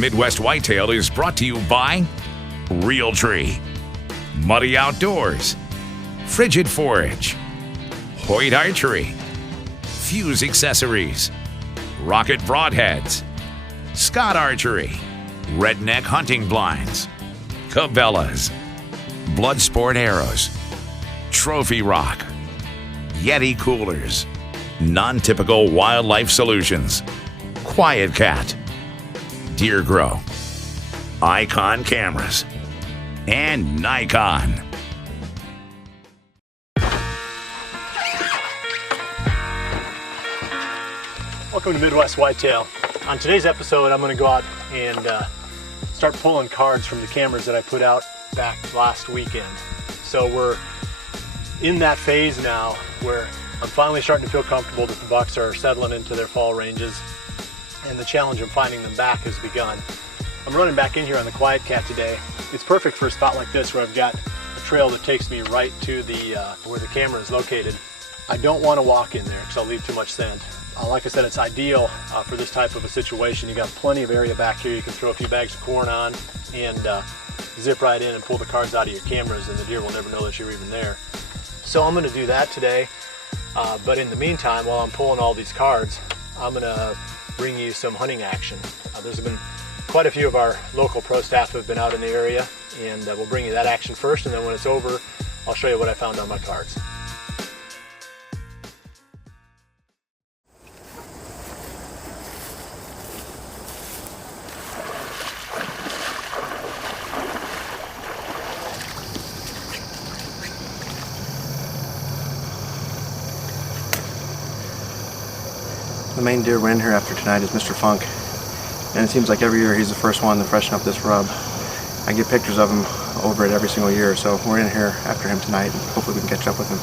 Midwest Whitetail is brought to you by Realtree, Muddy Outdoors, Frigid Forage, Hoyt Archery, Fuse Accessories, Rocket Broadheads, Scott Archery, Redneck Hunting Blinds, Cabela's, Bloodsport Arrows, Trophy Rock, Yeti Coolers, Non-Typical Wildlife Solutions, Quiet Cat, Deer Grow, Icon Cameras, and Nikon. Welcome to Midwest Whitetail. On today's episode, I'm going to go out and start pulling cards from the cameras that I put out back last weekend. So we're in that phase now where I'm finally starting to feel comfortable that the bucks are settling into their fall ranges, and the challenge of finding them back has begun. I'm running back in here on the Quiet Cat today. It's perfect for a spot like this where I've got a trail that takes me right to the where the camera is located. I don't want to walk in there because I'll leave too much scent. Like I said, it's ideal for this type of a situation. You got plenty of area back here you can throw a few bags of corn on and zip right in and pull the cards out of your cameras, and the deer will never know that you're even there. So I'm going to do that today, but in the meantime, while I'm pulling all these cards, I'm going to bring you some hunting action. There's been quite a few of our local pro staff who have been out in the area, and we'll bring you that action first, and then when it's over, I'll show you what I found on my cards. The main deer we're in here after tonight is Mr. Funk, and it seems like every year he's the first one to freshen up this rub. I get pictures of him over it every single year, so we're in here after him tonight, and hopefully we can catch up with him.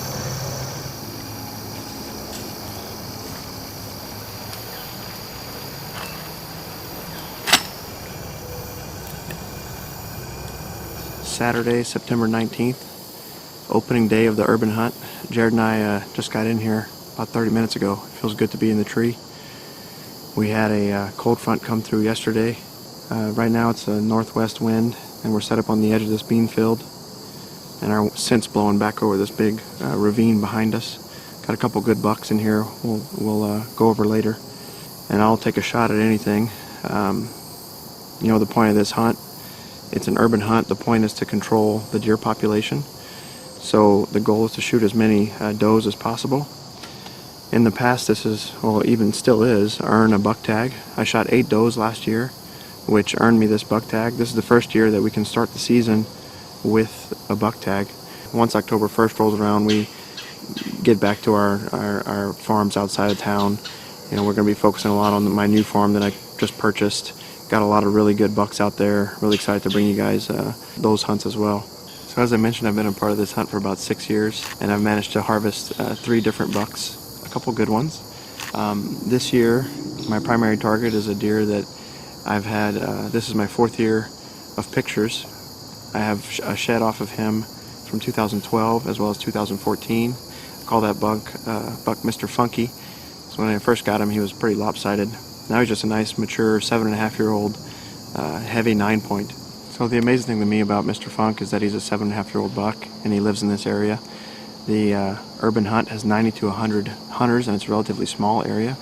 Saturday, September 19th, opening day of the urban hunt. Jared and I just got in here about 30 minutes ago. It feels good to be in the tree. We had a cold front come through yesterday. Right now it's a northwest wind, and we're set up on the edge of this bean field, and our scent's blowing back over this big ravine behind us. Got a couple good bucks in here we'll go over later, and I'll take a shot at anything. You know, the point of this hunt, it's an urban hunt. The point is to control the deer population, so the goal is to shoot as many does as possible. In the past, this is, well, even still is, earn a buck tag. I shot 8 does last year, which earned me this buck tag. This is the first year that we can start the season with a buck tag. Once October 1st rolls around, we get back to our farms outside of town. You know, we're going to be focusing a lot on my new farm that I just purchased. Got a lot of really good bucks out there. Really excited to bring you guys those hunts as well. So as I mentioned, I've been a part of this hunt for about 6 years, and I've managed to harvest 3 different bucks. A couple good ones. This year, my primary target is a deer that I've had, this is my 4th year of pictures. I have a shed off of him from 2012 as well as 2014. I call that buck Mr. Funky. So when I first got him, he was pretty lopsided. Now he's just a nice, mature 7.5-year-old heavy 9-point. So the amazing thing to me about Mr. Funk is that he's a 7.5-year-old buck, and he lives in this area. The urban hunt has 90 to 100 hunters, and it's a relatively small area.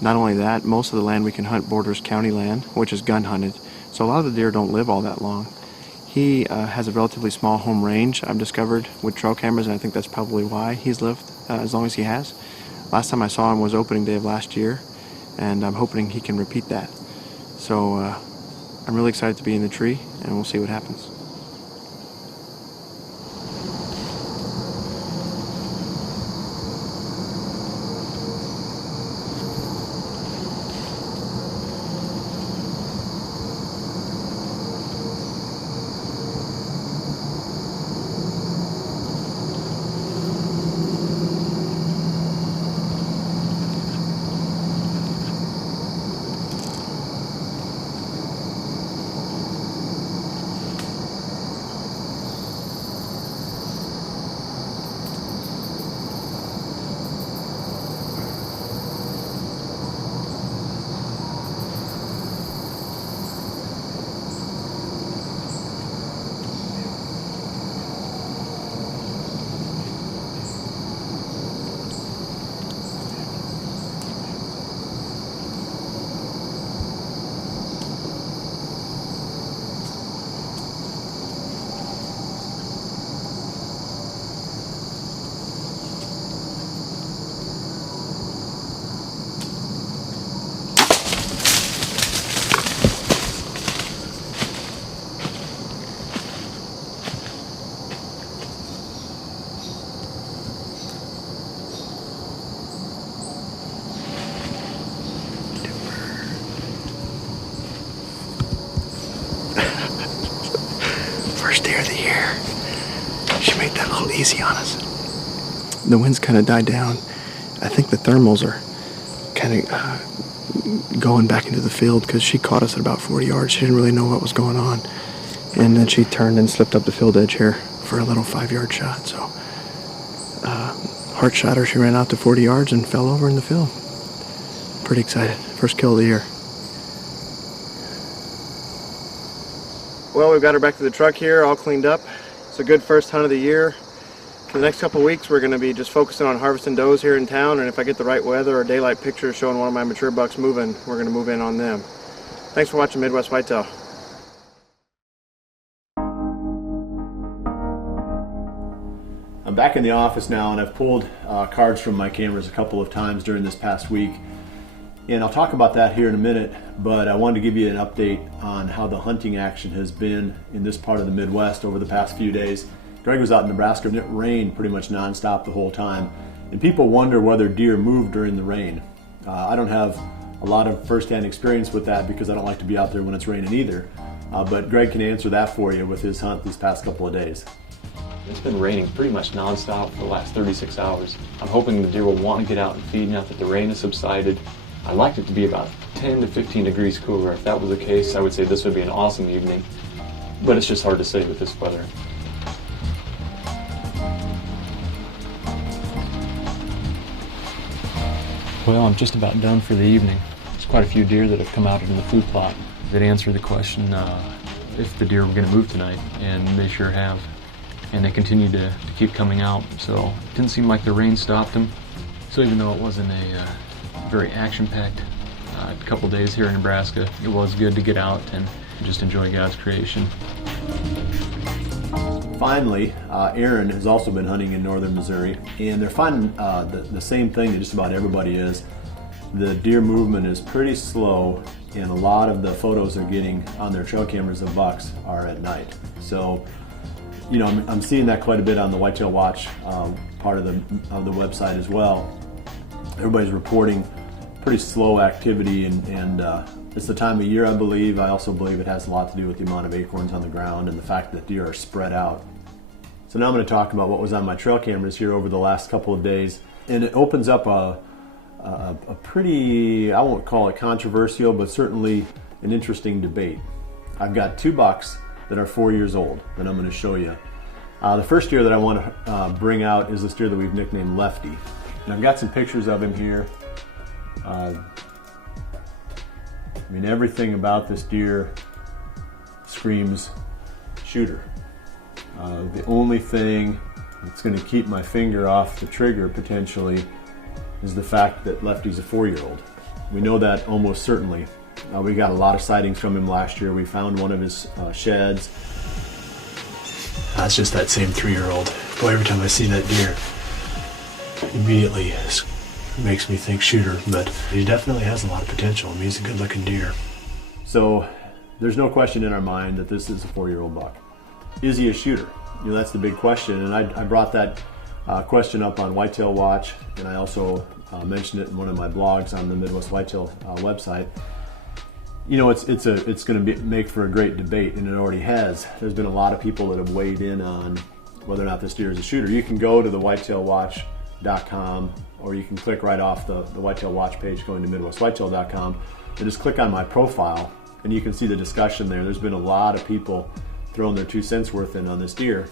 Not only that, most of the land we can hunt borders county land, which is gun hunted. So a lot of the deer don't live all that long. He has a relatively small home range, I've discovered, with trail cameras, and I think that's probably why he's lived as long as he has. Last time I saw him was opening day of last year, and I'm hoping he can repeat that. So I'm really excited to be in the tree, and we'll see what happens. first deer of the year. She made that a little easy on us. The wind's kind of died down. I think the thermals are kind of going back into the field because she caught us at about 40 yards. She didn't really know what was going on. And then she turned and slipped up the field edge here for a little 5-yard shot. So, heart shot her. She ran out to 40 yards and fell over in the field. Pretty excited. First kill of the year. Well, we've got her back to the truck here, all cleaned up. It's a good first hunt of the year. For the next couple of weeks, we're going to be just focusing on harvesting does here in town, and if I get the right weather or daylight pictures showing one of my mature bucks moving, we're going to move in on them. Thanks for watching Midwest Whitetail. I'm back in the office now, and I've pulled cards from my cameras a couple of times during this past week. And I'll talk about that here in a minute, but I wanted to give you an update on how the hunting action has been in this part of the Midwest over the past few days. Greg was out in Nebraska and it rained pretty much nonstop the whole time. And people wonder whether deer move during the rain. I don't have a lot of first-hand experience with that because I don't like to be out there when it's raining either. But Greg can answer that for you with his hunt these past couple of days. It's been raining pretty much nonstop for the last 36 hours. I'm hoping the deer will want to get out and feed now that the rain has subsided. I'd like it to be about 10 to 15 degrees cooler. If that was the case, I would say this would be an awesome evening. But it's just hard to say with this weather. Well, I'm just about done for the evening. There's quite a few deer that have come out in the food plot that answer the question if the deer were going to move tonight, and they sure have. And they continue to keep coming out, so it didn't seem like the rain stopped them. So even though it wasn't a very action-packed couple days here in Nebraska, it was good to get out and just enjoy God's creation. Finally, Aaron has also been hunting in northern Missouri, and they're finding the same thing that just about everybody is. The deer movement is pretty slow, and a lot of the photos they're getting on their trail cameras of bucks are at night. So, you know, I'm seeing that quite a bit on the Whitetail Watch part of the website as well. Everybody's reporting pretty slow activity, and it's the time of year, I believe. I also believe it has a lot to do with the amount of acorns on the ground and the fact that deer are spread out. So now I'm going to talk about what was on my trail cameras here over the last couple of days, and it opens up a pretty, I won't call it controversial, but certainly an interesting debate. I've got 2 bucks that are 4 years old that I'm going to show you. The first deer that I want to bring out is this deer that we've nicknamed Lefty. And I've got some pictures of him here. I mean, everything about this deer screams shooter. The only thing that's going to keep my finger off the trigger potentially is the fact that Lefty's a 4-year-old. We know that almost certainly. We got a lot of sightings from him last year. We found one of his sheds. It's just that same 3-year-old. Boy, every time I see that deer, immediately makes me think shooter, but he definitely has a lot of potential. I mean, he's a good-looking deer. So there's no question in our mind that this is a 4-year-old buck. Is he a shooter? You know, that's the big question, and I brought that question up on Whitetail Watch, and I also mentioned it in one of my blogs on the Midwest Whitetail website. You know, it's going to make for a great debate, and it already has. There's been a lot of people that have weighed in on whether or not this deer is a shooter. You can go to the whitetailwatch.com, or you can click right off the Whitetail Watch page going to midwestwhitetail.com and just click on my profile, and you can see the discussion there. There's been a lot of people throwing their 2 cents worth in on this deer,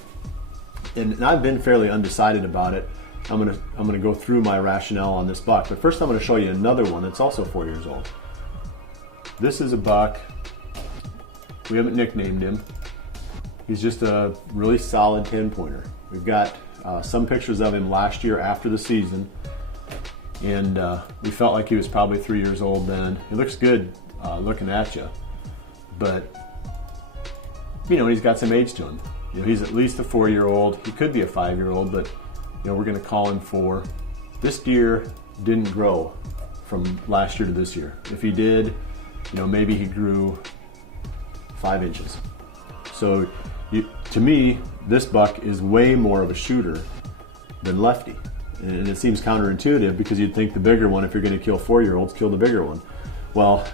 and I've been fairly undecided about it. I'm gonna go through my rationale on this buck, but first I'm going to show you another one that's also 4 years old. This is a buck. We haven't nicknamed him. He's just a really solid 10-pointer. We've got some pictures of him last year after the season, and we felt like he was probably 3 years old then. He looks good looking at you, but you know, he's got some age to him. You know, he's at least a 4-year-old. He could be a 5-year-old, but you know, we're going to call him 4. This deer didn't grow from last year to this year. If he did, you know, maybe he grew 5 inches. So to me, this buck is way more of a shooter than Lefty. And it seems counterintuitive because you'd think the bigger one, if you're going to kill 4-year-olds, kill the bigger one. Well,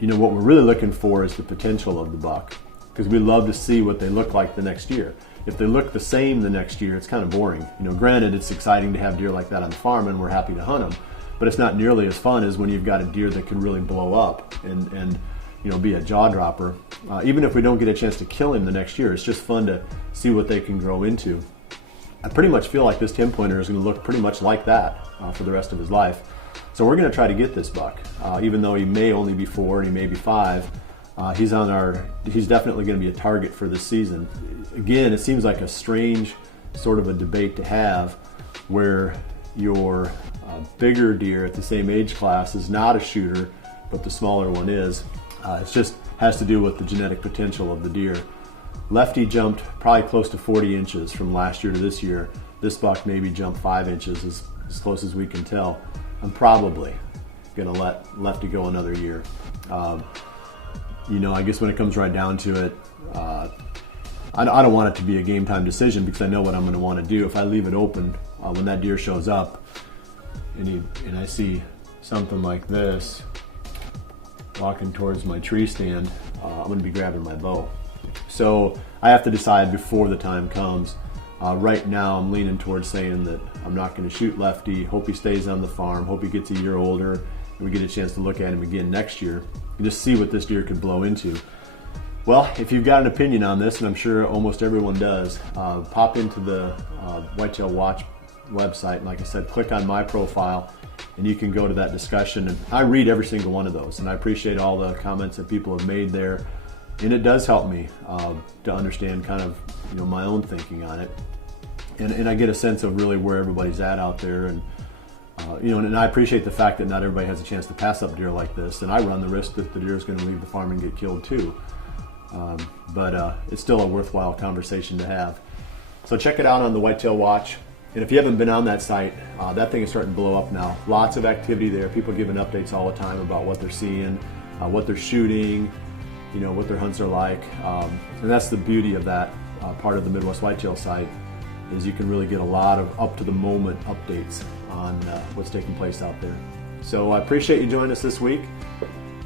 you know, what we're really looking for is the potential of the buck. because we love to see what they look like the next year. If they look the same the next year, it's kind of boring. Granted, it's exciting to have deer like that on the farm, and we're happy to hunt them, but it's not nearly as fun as when you've got a deer that can really blow up and be a jaw dropper. Even if we don't get a chance to kill him the next year, it's just fun to see what they can grow into. I pretty much feel like this 10-pointer is going to look pretty much like that for the rest of his life. So we're going to try to get this buck, even though he may only be 4 and he may be 5. He's definitely going to be a target for this season. Again, it seems like a strange sort of a debate to have, where your bigger deer at the same age class is not a shooter, but the smaller one is. It just has to do with the genetic potential of the deer. Lefty jumped probably close to 40 inches from last year to this year. This buck maybe jumped 5 inches, as close as we can tell. I'm probably going to let Lefty go another year. I guess when it comes right down to it, I don't want it to be a game time decision, because I know what I'm going to want to do. If I leave it open when that deer shows up and I see something like this walking towards my tree stand, I'm going to be grabbing my bow. So I have to decide before the time comes. Right now I'm leaning towards saying that I'm not going to shoot Lefty, hope he stays on the farm, hope he gets a year older, and we get a chance to look at him again next year and just see what this deer could blow into. Well, if you've got an opinion on this, and I'm sure almost everyone does, pop into the Whitetail Watch website, and like I said, click on my profile, and you can go to that discussion. And I read every single one of those, and I appreciate all the comments that people have made there, and it does help me to understand kind of my own thinking on it, and I get a sense of really where everybody's at out there, and and I appreciate the fact that not everybody has a chance to pass up deer like this, and I run the risk that the deer is going to leave the farm and get killed too. But it's still a worthwhile conversation to have. So check it out on the Whitetail Watch. And if you haven't been on that site, that thing is starting to blow up now. Lots of activity there. People giving updates all the time about what they're seeing, what they're shooting, what their hunts are like. And that's the beauty of that part of the Midwest Whitetail site, is you can really get a lot of up-to-the-moment updates on what's taking place out there. So I appreciate you joining us this week.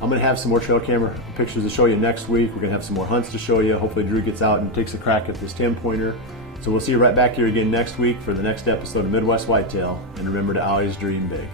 I'm going to have some more trail camera pictures to show you next week. We're going to have some more hunts to show you. Hopefully Drew gets out and takes a crack at this 10-pointer. So we'll see you right back here again next week for the next episode of Midwest Whitetail. And remember to always dream big.